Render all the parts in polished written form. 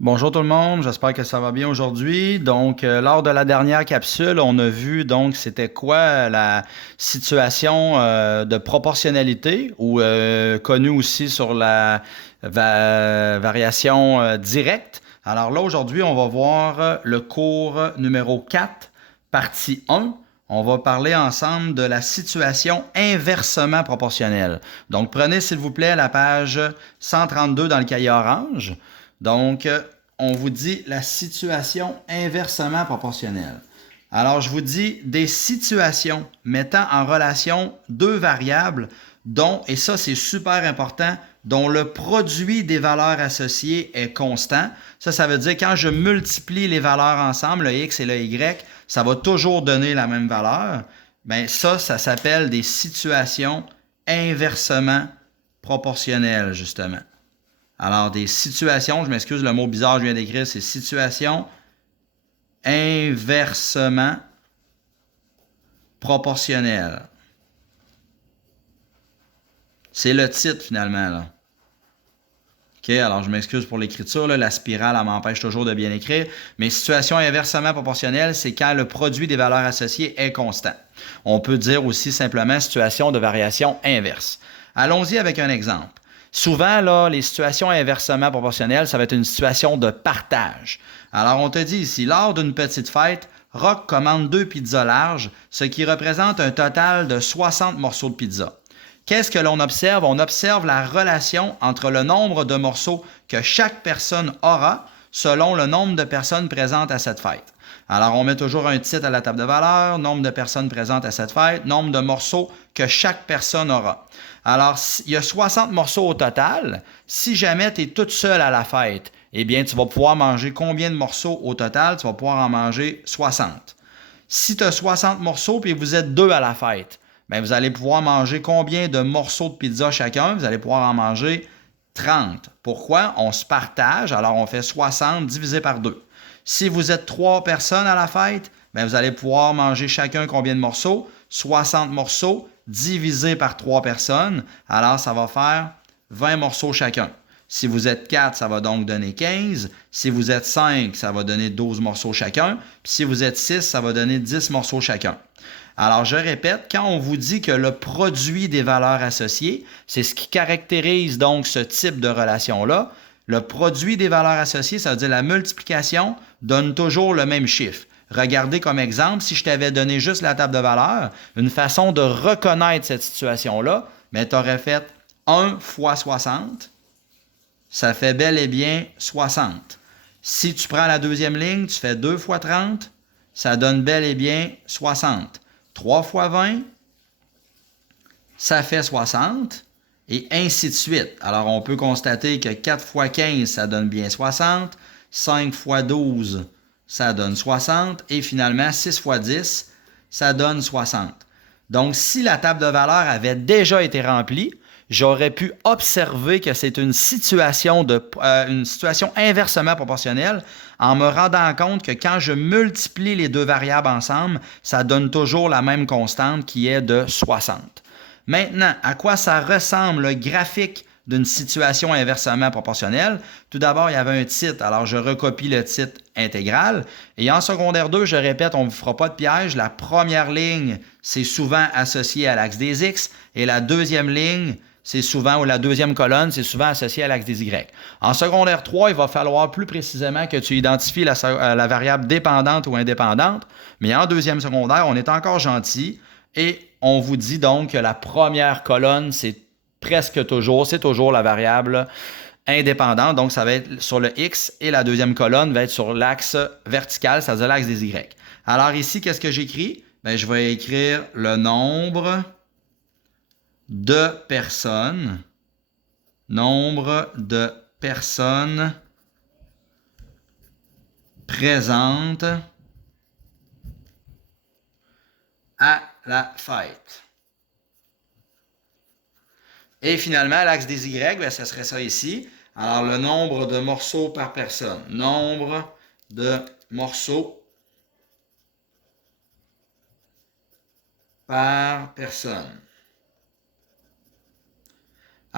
Bonjour tout le monde, j'espère que ça va bien aujourd'hui. Donc, lors de la dernière capsule, on a vu donc c'était quoi la situation de proportionnalité ou connue aussi sur la variation directe. Alors là, aujourd'hui, on va voir le cours numéro 4, partie 1. On va parler ensemble de la situation inversement proportionnelle. Donc, prenez s'il vous plaît la page 132 dans le cahier orange. Donc, on vous dit la situation inversement proportionnelle. Alors, je vous dis des situations mettant en relation deux variables dont, et ça c'est super important, dont le produit des valeurs associées est constant. Ça veut dire quand je multiplie les valeurs ensemble, le x et le y, ça va toujours donner la même valeur. Bien, ça s'appelle des situations inversement proportionnelles, justement. Alors, des situations, je m'excuse, le mot bizarre que je viens d'écrire, c'est situations inversement proportionnelles. C'est le titre finalement, là. OK, alors je m'excuse pour l'écriture, la spirale, elle m'empêche toujours de bien écrire. Mais situation inversement proportionnelle, c'est quand le produit des valeurs associées est constant. On peut dire aussi simplement situation de variation inverse. Allons-y avec un exemple. Souvent, là, les situations inversement proportionnelles, ça va être une situation de partage. Alors, on te dit ici, lors d'une petite fête, Rock commande 2 pizzas larges, ce qui représente un total de 60 morceaux de pizza. Qu'est-ce que l'on observe? On observe la relation entre le nombre de morceaux que chaque personne aura selon le nombre de personnes présentes à cette fête. Alors, on met toujours un titre à la table de valeur, nombre de personnes présentes à cette fête, nombre de morceaux que chaque personne aura. Alors, il y a 60 morceaux au total. Si jamais tu es toute seule à la fête, eh bien, tu vas pouvoir manger combien de morceaux au total? Tu vas pouvoir en manger 60. Si tu as 60 morceaux et vous êtes deux à la fête, bien, vous allez pouvoir manger combien de morceaux de pizza chacun? Vous allez pouvoir en manger 30. Pourquoi? On se partage, alors on fait 60 divisé par 2. Si vous êtes 3 personnes à la fête, bien, vous allez pouvoir manger chacun combien de morceaux? 60 morceaux divisé par 3 personnes. Alors, ça va faire 20 morceaux chacun. Si vous êtes 4, ça va donc donner 15. Si vous êtes 5, ça va donner 12 morceaux chacun. Puis si vous êtes 6, ça va donner 10 morceaux chacun. Alors, je répète, quand on vous dit que le produit des valeurs associées, c'est ce qui caractérise donc ce type de relation-là, le produit des valeurs associées, ça veut dire la multiplication, donne toujours le même chiffre. Regardez comme exemple, si je t'avais donné juste la table de valeurs, une façon de reconnaître cette situation-là, tu aurais fait 1 fois 60, ça fait bel et bien 60. Si tu prends la deuxième ligne, tu fais 2 fois 30, ça donne bel et bien 60. 3 fois 20, ça fait 60, et ainsi de suite. Alors, on peut constater que 4 fois 15, ça donne bien 60, 5 fois 12, ça donne 60, et finalement, 6 fois 10, ça donne 60. Donc, si la table de valeur avait déjà été remplie, j'aurais pu observer que c'est une situation inversement proportionnelle en me rendant compte que quand je multiplie les deux variables ensemble, ça donne toujours la même constante qui est de 60. Maintenant, à quoi ça ressemble le graphique d'une situation inversement proportionnelle? Tout d'abord, il y avait un titre, alors je recopie le titre intégral. Et en secondaire 2, je répète, on ne vous fera pas de piège. La première ligne, c'est souvent associé à l'axe des X. Et la deuxième ligne, c'est souvent, ou la deuxième colonne, c'est souvent associé à l'axe des Y. En secondaire 3, il va falloir plus précisément que tu identifies la variable dépendante ou indépendante. Mais en deuxième secondaire, on est encore gentil. Et on vous dit donc que la première colonne, c'est toujours la variable indépendante. Donc, ça va être sur le X et la deuxième colonne va être sur l'axe vertical, c'est-à-dire l'axe des Y. Alors ici, qu'est-ce que j'écris? Bien, je vais écrire le nombre de personnes, présentes à la fête. Et finalement, l'axe des Y, bien, ce serait ça ici. Alors, le nombre de morceaux par personne. Nombre de morceaux par personne.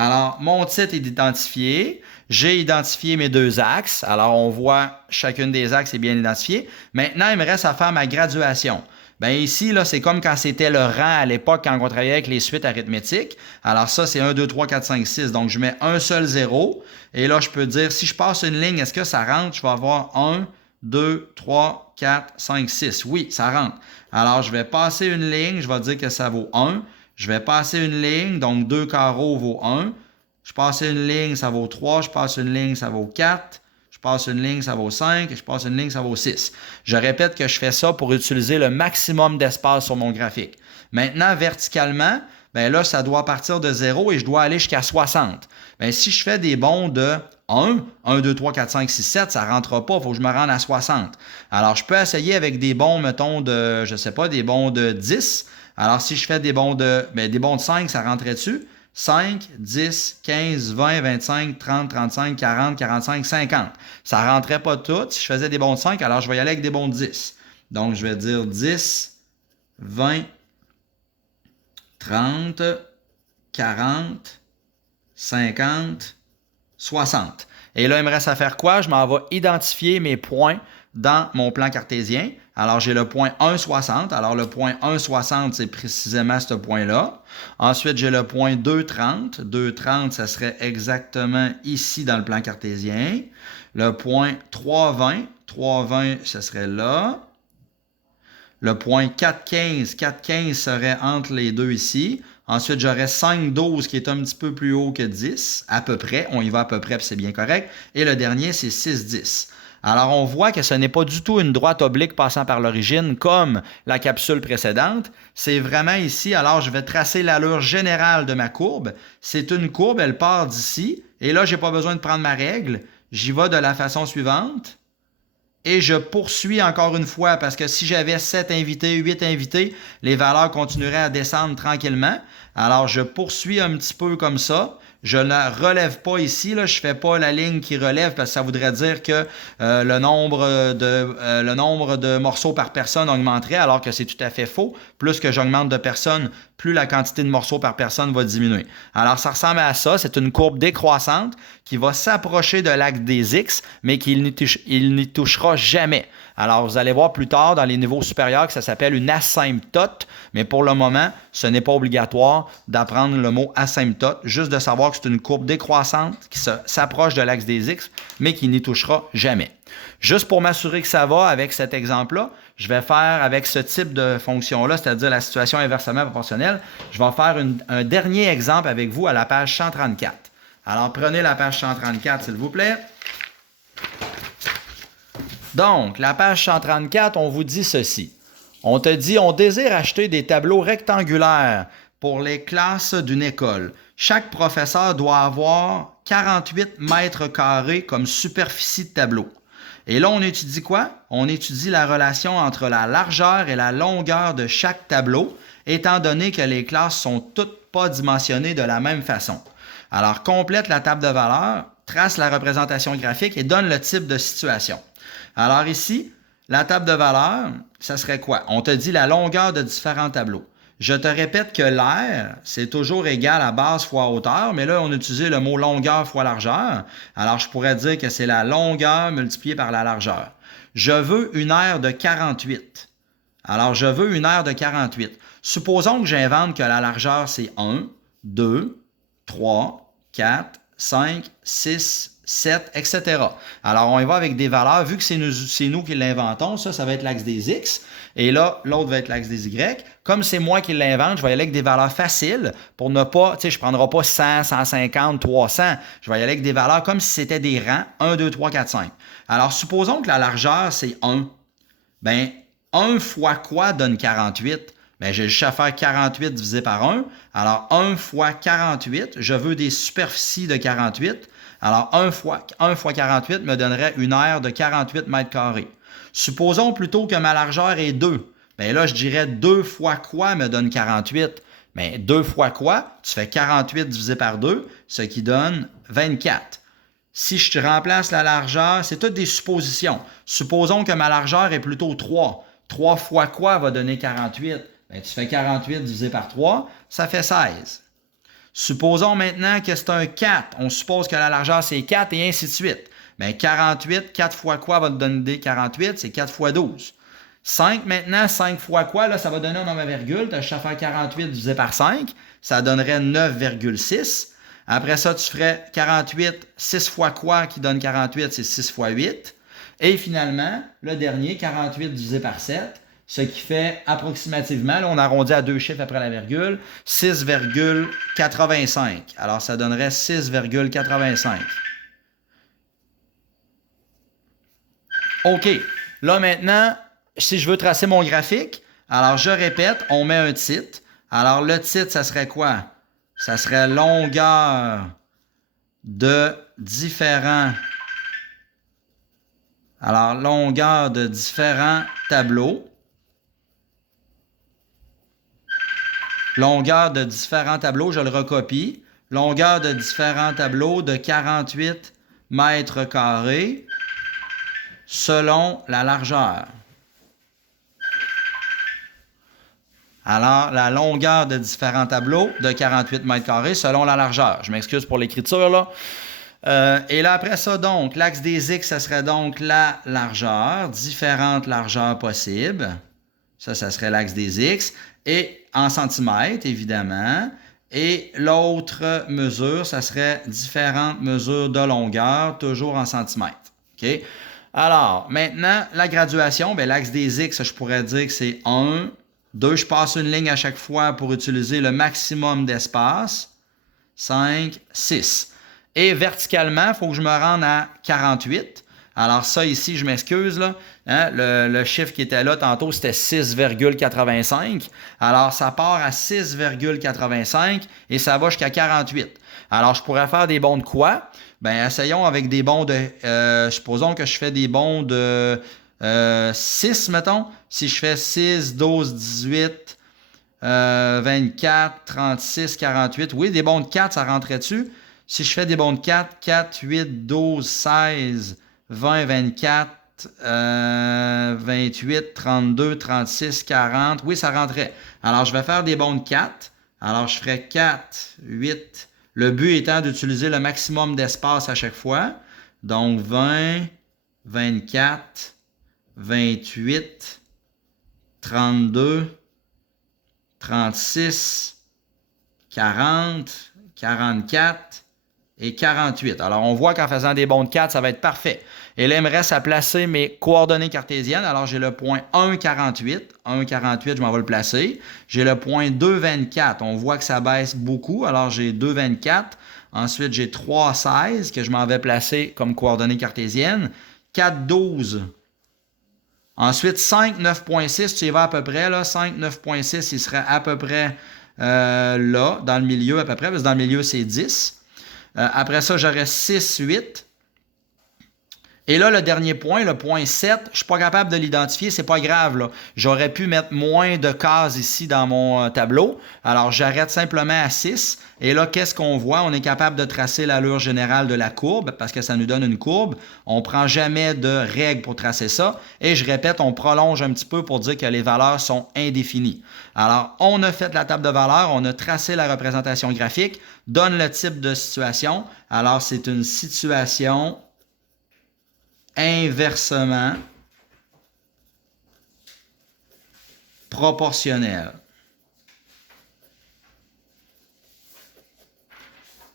Alors, mon titre est identifié. J'ai identifié mes deux axes. Alors, on voit chacune des axes est bien identifiée. Maintenant, il me reste à faire ma graduation. Bien ici, là, c'est comme quand c'était le rang à l'époque, quand on travaillait avec les suites arithmétiques. Alors ça, c'est 1, 2, 3, 4, 5, 6. Donc, je mets un seul 0. Et là, je peux dire, si je passe une ligne, est-ce que ça rentre? Je vais avoir 1, 2, 3, 4, 5, 6. Oui, ça rentre. Alors, je vais passer une ligne. Je vais dire que ça vaut 1. Je vais passer une ligne. Donc, 2 carreaux vaut 1. Je passe une ligne, ça vaut 3. Je passe une ligne, ça vaut 4. Je passe une ligne, ça vaut 5. Je passe une ligne, ça vaut 6. Je répète que je fais ça pour utiliser le maximum d'espace sur mon graphique. Maintenant, verticalement, bien là, ça doit partir de 0 et je dois aller jusqu'à 60. Bien, si je fais des bonds de 1, 2, 3, 4, 5, 6, 7, ça ne rentre pas, il faut que je me rende à 60. Alors, je peux essayer avec des bonds, mettons, de, je ne sais pas, des bonds de 10. Alors, si je fais des bonds de 5, ça rentrait dessus. 5, 10, 15, 20, 25, 30, 35, 40, 45, 50. Ça ne rentrait pas tout. Si je faisais des bons de 5, alors je vais y aller avec des bons de 10. Donc, je vais dire 10, 20, 30, 40, 50, 60. Et là, il me reste à faire quoi? Je m'en vais identifier mes points dans mon plan cartésien. Alors, j'ai le point 1,60. Alors, le point 1,60, c'est précisément ce point-là. Ensuite, j'ai le point 2,30. 2,30, ça serait exactement ici dans le plan cartésien. Le point 3,20. 3,20, ça serait là. Le point 4,15. 4,15 serait entre les deux ici. Ensuite, j'aurais 5,12 qui est un petit peu plus haut que 10, à peu près. On y va à peu près, puis c'est bien correct. Et le dernier, c'est 6,10. Alors, on voit que ce n'est pas du tout une droite oblique passant par l'origine comme la capsule précédente. C'est vraiment ici. Alors, je vais tracer l'allure générale de ma courbe. C'est une courbe, elle part d'ici. Et là, je n'ai pas besoin de prendre ma règle. J'y vais de la façon suivante. Et je poursuis encore une fois parce que si j'avais 7 invités, 8 invités, les valeurs continueraient à descendre tranquillement. Alors, je poursuis un petit peu comme ça. Je ne la relève pas ici, là. Je ne fais pas la ligne qui relève parce que ça voudrait dire que le nombre de morceaux par personne augmenterait alors que c'est tout à fait faux. Plus que j'augmente de personnes, plus la quantité de morceaux par personne va diminuer. Alors, ça ressemble à ça. C'est une courbe décroissante qui va s'approcher de l'axe des X, mais qui n'y touchera jamais. Alors, vous allez voir plus tard dans les niveaux supérieurs que ça s'appelle une asymptote, mais pour le moment, ce n'est pas obligatoire d'apprendre le mot asymptote, juste de savoir que c'est une courbe décroissante qui s'approche de l'axe des X, mais qui n'y touchera jamais. Juste pour m'assurer que ça va avec cet exemple-là, je vais faire avec ce type de fonction-là, c'est-à-dire la situation inversement proportionnelle, je vais faire un dernier exemple avec vous à la page 134. Alors, prenez la page 134, s'il vous plaît. Donc, la page 134, on vous dit ceci. On te dit, on désire acheter des tableaux rectangulaires pour les classes d'une école. Chaque professeur doit avoir 48 mètres carrés comme superficie de tableau. Et là, on étudie quoi? On étudie la relation entre la largeur et la longueur de chaque tableau, étant donné que les classes sont toutes pas dimensionnées de la même façon. Alors, complète la table de valeurs, trace la représentation graphique et donne le type de situation. Alors ici, la table de valeurs, ça serait quoi? On te dit la longueur de différents tableaux. Je te répète que l'air, c'est toujours égal à base fois hauteur, mais là, on a utilisé le mot longueur fois largeur. Alors, je pourrais dire que c'est la longueur multipliée par la largeur. Je veux une aire de 48. Alors, je veux une aire de 48. Supposons que j'invente que la largeur, c'est 1, 2, 3, 4, 5, 6, 7, etc. Alors, on y va avec des valeurs. Vu que c'est nous qui l'inventons, ça va être l'axe des X. Et là, l'autre va être l'axe des Y. Comme c'est moi qui l'invente, je vais y aller avec des valeurs faciles pour ne pas, je ne prendrai pas 100, 150, 300. Je vais y aller avec des valeurs comme si c'était des rangs. 1, 2, 3, 4, 5. Alors, supposons que la largeur, c'est 1. Bien, 1 fois quoi donne 48? Bien, j'ai juste à faire 48 divisé par 1. Alors, 1 fois 48, je veux des superficies de 48. Alors, 1 fois 48 me donnerait une aire de 48 mètres carrés. Supposons plutôt que ma largeur est 2. Bien là, je dirais 2 fois quoi me donne 48? Bien, 2 fois quoi? Tu fais 48 divisé par 2, ce qui donne 24. Si je te remplace la largeur, c'est toutes des suppositions. Supposons que ma largeur est plutôt 3. 3 fois quoi va donner 48? Bien, tu fais 48 divisé par 3, ça fait 16. Supposons maintenant que c'est un 4. On suppose que la largeur, c'est 4 et ainsi de suite. Bien, 48, 4 fois quoi va te donner 48? C'est 4 fois 12. 5 maintenant, 5 fois quoi? Là, ça va donner un nombre à virgule. Tu as juste à faire 48 divisé par 5. Ça donnerait 9,6. Après ça, tu ferais 48, 6 fois quoi qui donne 48? C'est 6 fois 8. Et finalement, le dernier, 48 divisé par 7, ce qui fait approximativement, là, on arrondit à 2 chiffres après la virgule, 6,85. Alors, ça donnerait 6,85. OK. Là, maintenant, si je veux tracer mon graphique, alors je répète, on met un titre. Alors, le titre, ça serait quoi? Ça serait longueur de différents... Alors, longueur de différents tableaux. Longueur de différents tableaux, je le recopie. Longueur de différents tableaux de 48 mètres carrés selon la largeur. Alors, la longueur de différents tableaux de 48 mètres carrés selon la largeur. Je m'excuse pour l'écriture, là. Et là, après ça, donc, l'axe des X, ça serait donc la largeur, différentes largeurs possibles. Ça serait l'axe des X. Et en centimètres, évidemment. Et l'autre mesure, ça serait différentes mesures de longueur, toujours en centimètres. OK? Alors, maintenant, la graduation, l'axe des X, je pourrais dire que c'est 1, 2, je passe une ligne à chaque fois pour utiliser le maximum d'espace. 5, 6. Et verticalement, il faut que je me rende à 48. Alors ça, ici, je m'excuse, là. Hein, le chiffre qui était là tantôt, c'était 6,85. Alors, ça part à 6,85 et ça va jusqu'à 48. Alors, je pourrais faire des bonds de quoi? Bien, essayons avec des bonds de... supposons que je fais des bonds de 6, mettons. Si je fais 6, 12, 18, 24, 36, 48. Oui, des bonds de 4, ça rentrait dessus. Si je fais des bonds de 4, 4, 8, 12, 16, 20, 24, 28, 32, 36, 40. Oui, ça rentrait. Alors, je vais faire des bonds de 4. Alors, je ferai 4, 8. Le but étant d'utiliser le maximum d'espace à chaque fois. Donc, 20, 24, 28, 32, 36, 40, 44 et 48. Alors, on voit qu'en faisant des bonds de 4, ça va être parfait. Et là, il me reste à placer mes coordonnées cartésiennes. Alors, j'ai le point 1, 48. 1, 48, je m'en vais le placer. J'ai le point 2, 24. On voit que ça baisse beaucoup. Alors, j'ai 2, 24. Ensuite, j'ai 3, 16 que je m'en vais placer comme coordonnées cartésiennes. 4, 12. Ensuite, 5, 9.6, tu y vas à peu près. Là. 5, 9.6, il serait à peu près là, dans le milieu à peu près, parce que dans le milieu, c'est 10. Après ça, j'aurais 6, 8. Et là, le dernier point, le point 7, je ne suis pas capable de l'identifier, c'est pas grave. J'aurais pu mettre moins de cases ici dans mon tableau. Alors, j'arrête simplement à 6. Et là, qu'est-ce qu'on voit? On est capable de tracer l'allure générale de la courbe parce que ça nous donne une courbe. On ne prend jamais de règles pour tracer ça. Et je répète, on prolonge un petit peu pour dire que les valeurs sont indéfinies. Alors, on a fait la table de valeurs, on a tracé la représentation graphique, donne le type de situation. Alors, c'est une situation inversement proportionnelle.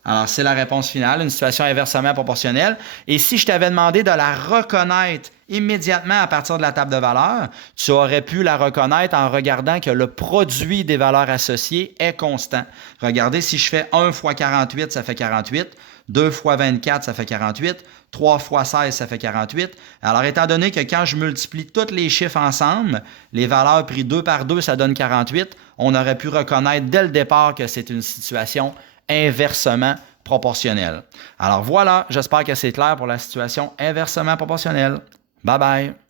Alors, c'est la réponse finale, une situation inversement proportionnelle. Et si je t'avais demandé de la reconnaître immédiatement à partir de la table de valeurs, tu aurais pu la reconnaître en regardant que le produit des valeurs associées est constant. Regardez, si je fais 1 fois 48, ça fait 48. 2 fois 24, ça fait 48. 3 fois 16, ça fait 48. Alors, étant donné que quand je multiplie tous les chiffres ensemble, les valeurs prises 2 par 2, ça donne 48, on aurait pu reconnaître dès le départ que c'est une situation inversement proportionnelle. Alors voilà, j'espère que c'est clair pour la situation inversement proportionnelle. Bye bye!